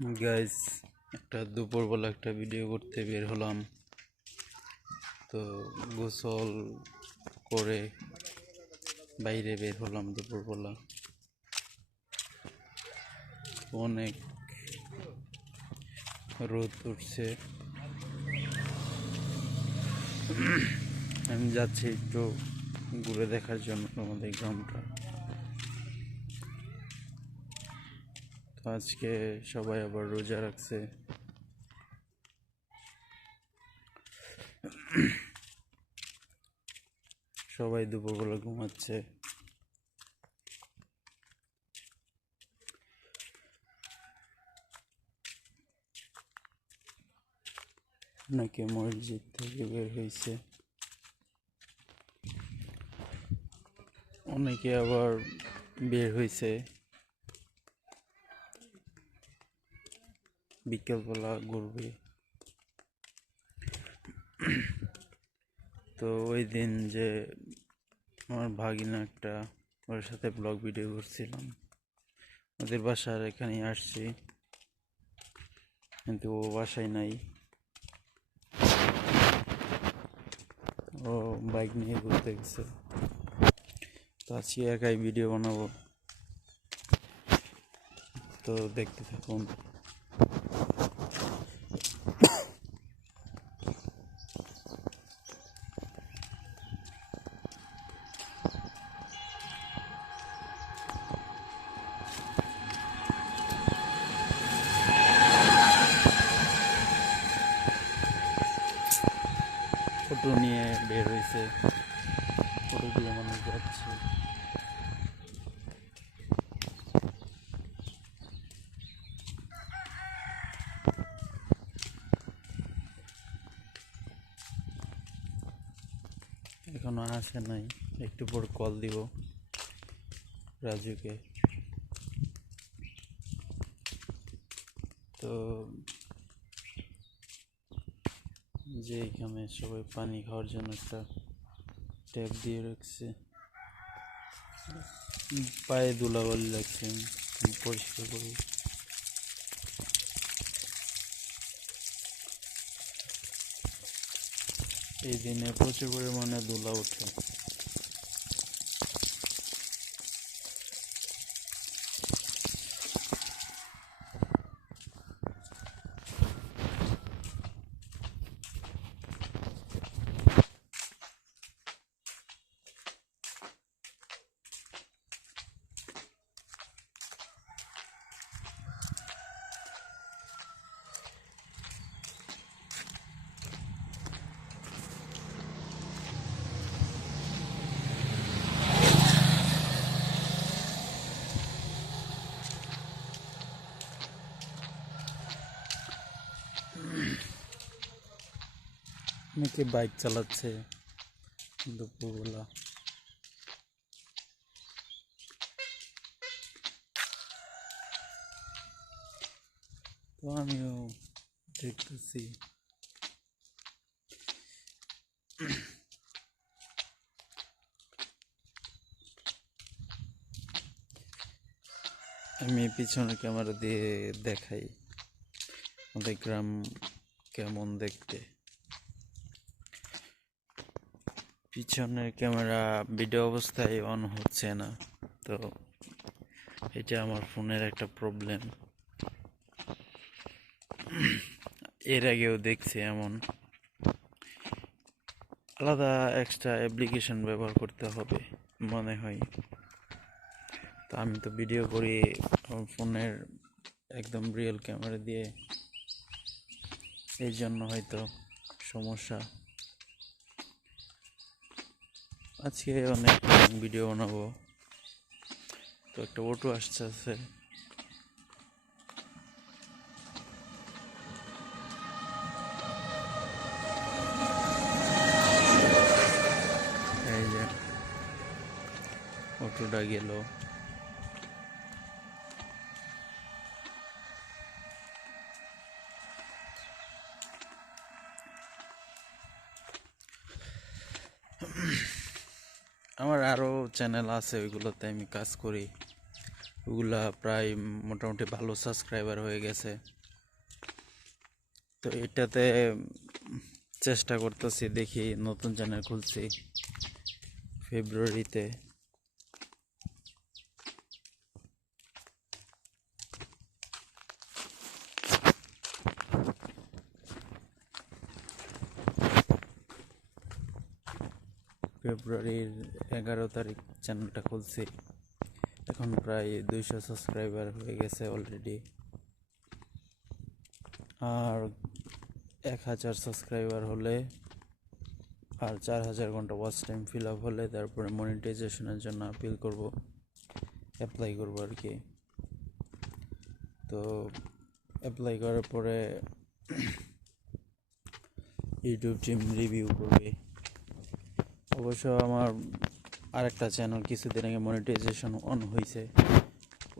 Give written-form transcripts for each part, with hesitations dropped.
Guys, একটা দুপুরবেলা একটা ভিডিও করতে বের হলাম। তো গোসল করে বাইরে বের হলাম দুপুরবেলা। অনেক রোদ উঠছে। আমি যাচ্ছি একটু ঘুরে দেখার জন্য আমাদের গ্রামটা। তো আজকে সবাই আবার রোজা রাখছে। সবাই দুপুরবেলা ঘুমাচ্ছে। অনেকে মসজিদ থেকে বের হয়েছে, অনেকে আবার বের হয়েছে বিকেলবেলা ঘুরবে। তো ওই দিন যে আমার ভাগিনা একটা, ওর সাথে ব্লগ ভিডিও করছিলাম, ওদের বাসার এখানে আসছি, কিন্তু ও বাসায় নাই। ও বাইক নিয়ে ঘুরতে গেছে। তো আজকে একাই ভিডিও বানাবো, তো দেখতে থাকুন। ফটো নিয়ে বের হয়েছে, ফটো দিয়ে মানুষ যাচ্ছে। এখনো আসে নাই, একটু পর কল দিব রাজুকে। তো যে এখানে সবাই পানি খাওয়ার জন্য একটা ট্যাপ দিয়ে রাখছে, পায়ে ধুলাবালি লাগছে, আমি পরিষ্কার করি। এই দিনে প্রচুর পরিমাণে ধুলা ওঠে। অনেকে বাইক চালাচ্ছে দুপুরবেলা। তো আমিও দেখতেছি। আমি পিছনে ক্যামেরা দিয়ে দেখাই আমাদের গ্রাম কেমন দেখতে। পিছনের ক্যামেরা ভিডিও অবস্থায় অন হচ্ছে না, তো এটা আমার ফোনের একটা প্রবলেম। এর আগেও দেখছি এমন। আলাদা এক্সট্রা অ্যাপ্লিকেশন ব্যবহার করতে হবে মনে হয়। তো আমি তো ভিডিও করি ফোনের একদম রিয়েল ক্যামেরা দিয়ে, এই জন্য হয়তো সমস্যা। আজকে অনেক ভিডিও বানাবো। তো একটা অটো আসছে, এই যে অটোটা গেল। আমার আরও চ্যানেল আছে, ওইগুলোতে আমি কাজ করি, ওগুলা প্রায় মোটামুটি ভালো সাবস্ক্রাইবার হয়ে গেছে। তো এটাতে চেষ্টা করতেছি, দেখি, নতুন চ্যানেল খুলছি ফেব্রুয়ারিতে। ফেব্রুয়ারির 11 তারিখ চ্যানেলটা খুলছি। এখন প্রায় 200 সাবস্ক্রাইবার হয়ে গেছে অলরেডি। আর 1000 সাবস্ক্রাইবার হলে আর 4000 ঘন্টা ওয়াচ টাইম ফিল আপ হলে তারপরে মনিটাইজেশনের জন্য আপিল করব, অ্যাপ্লাই করব আর কি। তো অ্যাপ্লাই করার পরে ইউটিউব টিম রিভিউ করবে। অবশ্য আমার আরেকটা চ্যানেল কিছুদিন আগে মনিটাইজেশন অন হয়েছে,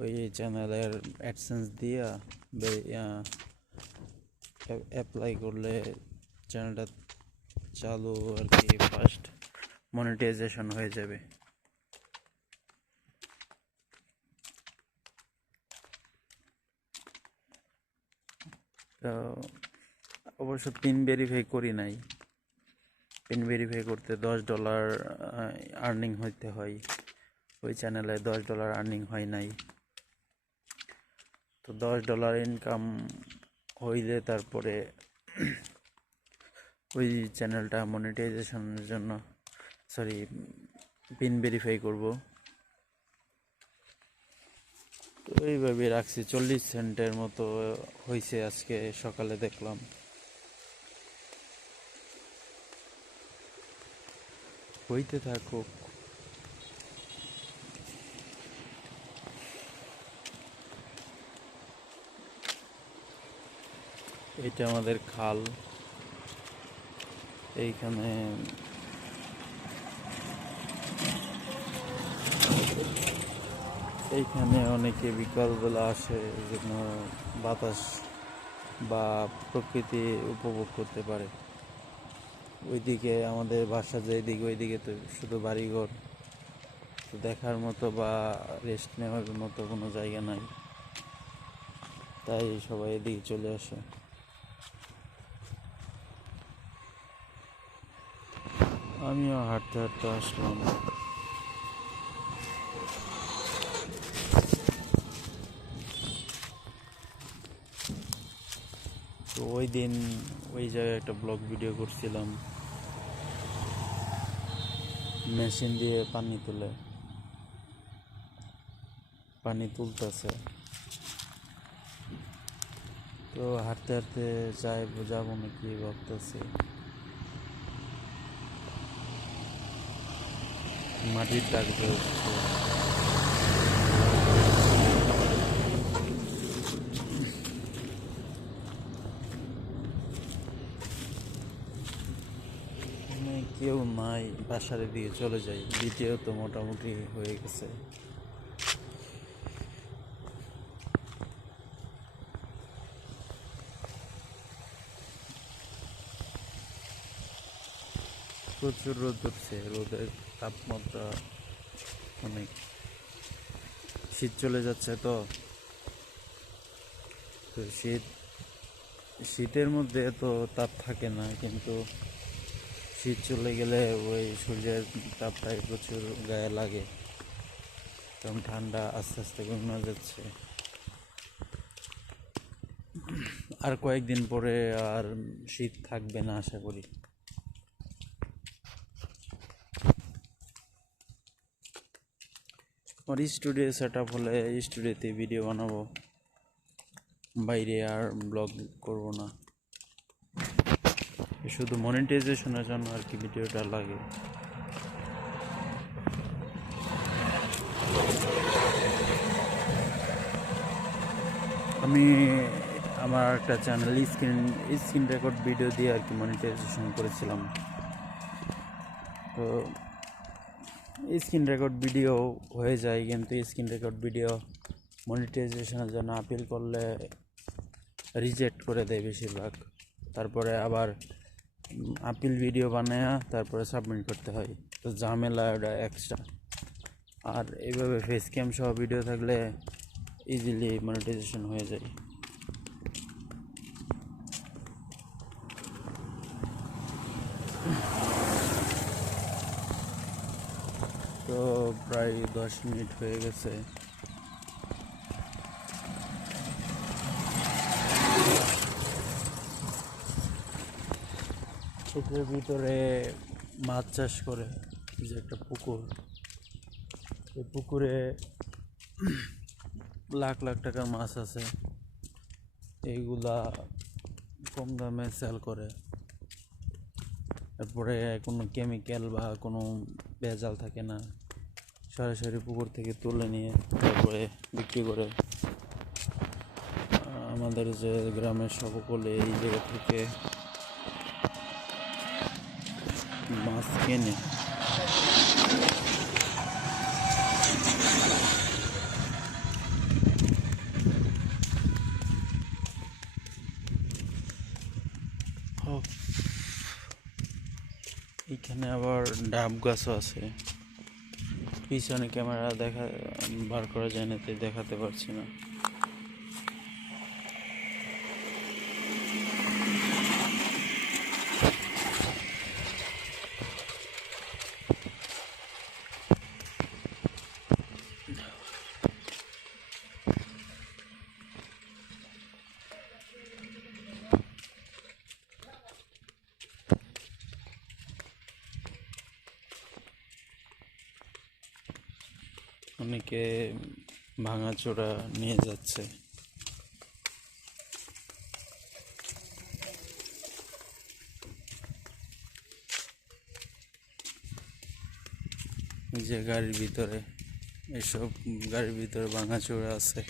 ওই চ্যানেলের অ্যাডসেন্স দিয়ে অ্যাপ্লাই করলে চ্যানেলটা চালু আর কি, ফার্স্ট মনিটাইজেশন হয়ে যাবে। তো অবশ্য পিন ভেরিফাই করি নাই, পিন ভেরিফাই করতে $10 আর্নিং হইতে হয়। ওই চ্যানেলে $10 আর্নিং হয় নাই। তো $10 ইনকাম হইলে তারপরে ওই চ্যানেলটা মনিটাইজেশনের জন্য পিন ভেরিফাই করব। তো এইভাবে রাখছি। 40 সেন্টের মতো হয়েছে আজকে সকালে দেখলাম। হইতে থাকুক। এটা আমাদের খাল। এইখানে অনেকে বিকালবেলা আসে যেন বাতাস বা প্রকৃতি উপভোগ করতে পারে। ওইদিকে আমাদের বাসা যেদিকে, ওইদিকে তো শুধু বাড়িঘর, তো দেখার মতো বা রেস্ট নেওয়ার মতো কোনো জায়গা নাই, তাই সবাই এদিকে চলে আসে। আমিও হাঁটতে হাঁটতে আসলাম। তো ওই দিন ওই জায়গায় একটা ব্লগ ভিডিও করছিলাম, মেশিন দিয়ে পানি তুলতেছে। তো হাঁটতে হাঁটতে যাবো নাকি ভাবতেছি। মাটির ডাক হচ্ছে। কেউ নাই, বাসার দিকে চলে যাই। দ্বিতীয় তো মোটামুটি হয়ে গেছে। প্রচুর রোদ উঠছে, রোদের তাপমাত্রা অনেক। শীত চলে যাচ্ছে, তো শীতের মধ্যে তো তাপ থাকে না, কিন্তু শীত চলে গেলে ওই সূর্যের তাপটাই প্রচুর গায়ে লাগে, কারণ ঠান্ডা আস্তে আস্তে কমে যাচ্ছে। আর কয়েকদিন পরে আর শীত থাকবে না আশা করি। আমার স্টুডিও সেট আপ হলে স্টুডিওতে ভিডিও বানাবো, বাইরে আর ব্লগ করব না। শুধু মনিটাইজেশনের জন্য আর কি ভিডিওটা লাগে। আমি আমার একটা চ্যানেল স্ক্রিন রেকর্ড ভিডিও দিয়ে আর কি মনিটাইজেশন করেছিলাম। তো স্ক্রিন রেকর্ড ভিডিও হয়ে যায়, কিন্তু স্ক্রিন রেকর্ড ভিডিও মনিটাইজেশনের জন্য আপিল করলে রিজেক্ট করে দেয় বেশিরভাগ। তারপরে আবার আপিল ভিডিও বানায় তারপরে সাবমিট করতে হয়, তো ঝামেলা ওটা এক্সট্রা। আর এইভাবে ফেস ক্যাম সহ ভিডিও থাকলে ইজিলি মনিটাইজেশন হয়ে যায়। তো প্রায় 10 মিনিট হয়ে গেছে। পুকুরের ভিতরে মাছ চাষ করে, যে একটা পুকুর, এই পুকুরে লাখ লাখ টাকার মাছ আছে। এইগুলা কম দামে সেল করে। তারপরে কোনো কেমিক্যাল বা কোনো ভেজাল থাকে না, সরাসরি পুকুর থেকে তুলে নিয়ে তারপরে বিক্রি করে। আমাদের যে গ্রামের সকলে এই জায়গা থেকে মাছ কেনে। এখানে আবার ডাব গাছও আছে। পিছনে ক্যামেরা বার করা যায় না, তাই দেখাতে পারছি না। অনেকে ভাঙাচোরা নিয়ে যাচ্ছে। যে গাড়ির ভিতরে, এসব গাড়ির ভিতরে ভাঙাচোরা আছে।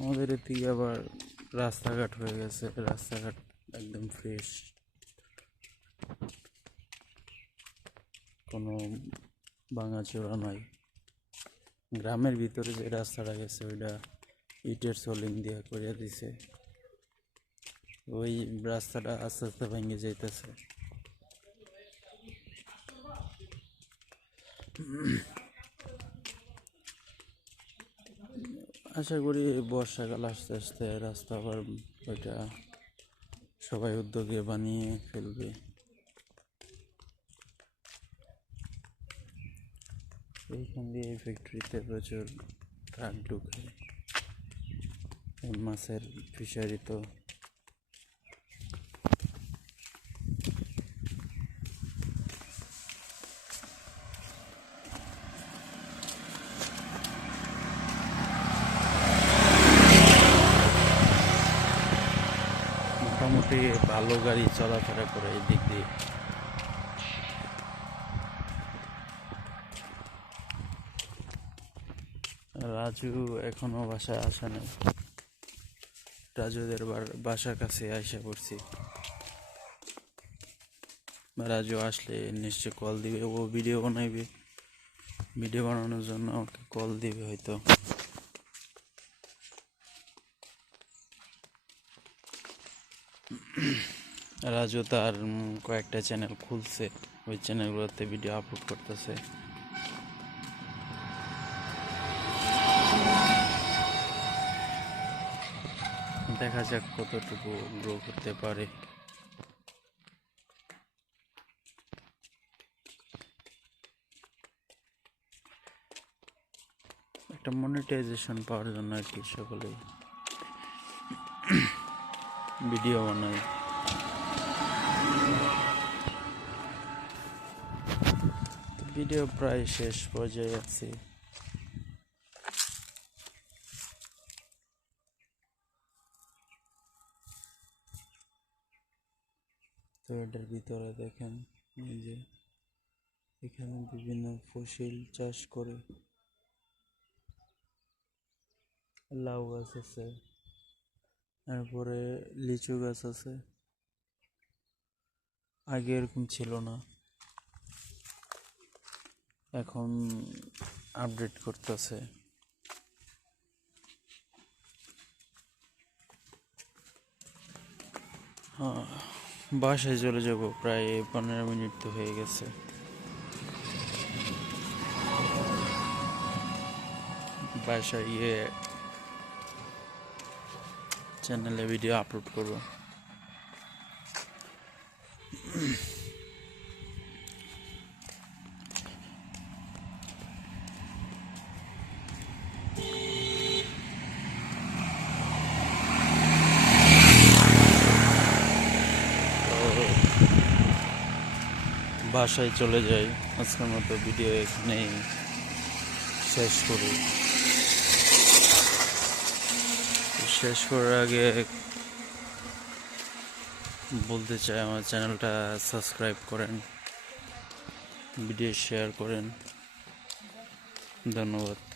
আমাদের এদিকে আবার রাস্তাঘাট হয়ে গেছে, রাস্তাঘাট একদম ফ্রেশ, কোনো ভাঙাচোরা নাই। গ্রামের ভিতরে যে রাস্তাটা গেছে ওইটা ইটের সোলিং দিয়ে করে দিছে, ওই রাস্তাটা আস্তে আস্তে ভেঙে যাইতেছে। আশা করি বর্ষাকাল আস্তে আস্তে রাস্তা আবার ওইটা সবাই উদ্যোগে বানিয়ে ফেলবে। এইখান দিয়ে এই ফ্যাক্টরিতে প্রচুর ট্রাক ঢুকে, মাছের ফিশারি তো। মোটামুটি ভালো গাড়ি চলাফেরা করে এই দিক দিয়ে। রাজু এখনো বাসায় আসে নাই। রাজুদের বাসার কাছে আইসা পড়ছি। রাজু আসলে নিশ্চয় কল দিবে, ও ভিডিও বানাইবে, ভিডিও বানানোর জন্য আমাকে কল দিবে হয়তো। রাজু তার কয়েকটা চ্যানেল খুলছে, ওই চ্যানেলগুলোতে ভিডিও আপলোড করতেছে। দেখা যাক কতটুকু গ্রো করতে পারে। একটা মনিটাইজেশন পাওয়ার জন্য আর কি সকলেই ভিডিও বানায়। ভিডিও প্রায় শেষ পর্যায়ে আছে। তো এটার ভিতরে দেখেন, এই যে এখানে বিভিন্ন ফসল চাষ করে। লাউ গাছ আছে, তারপরে লিচু গাছ আছে। আগে এরকম ছিল না, এখন আপডেট করতেছে। বাসায় চলে যাব, প্রায় 15 মিনিট তো হয়ে গেছে। বাসায় গিয়ে চ্যানেলে ভিডিও আপলোড করব। বাসায় চলে যাই, আজকের মতো ভিডিও এখানেই শেষ করি। শেষ করার আগে বলতে চাই, আমার চ্যানেলটা সাবস্ক্রাইব করেন, ভিডিও শেয়ার করেন। ধন্যবাদ।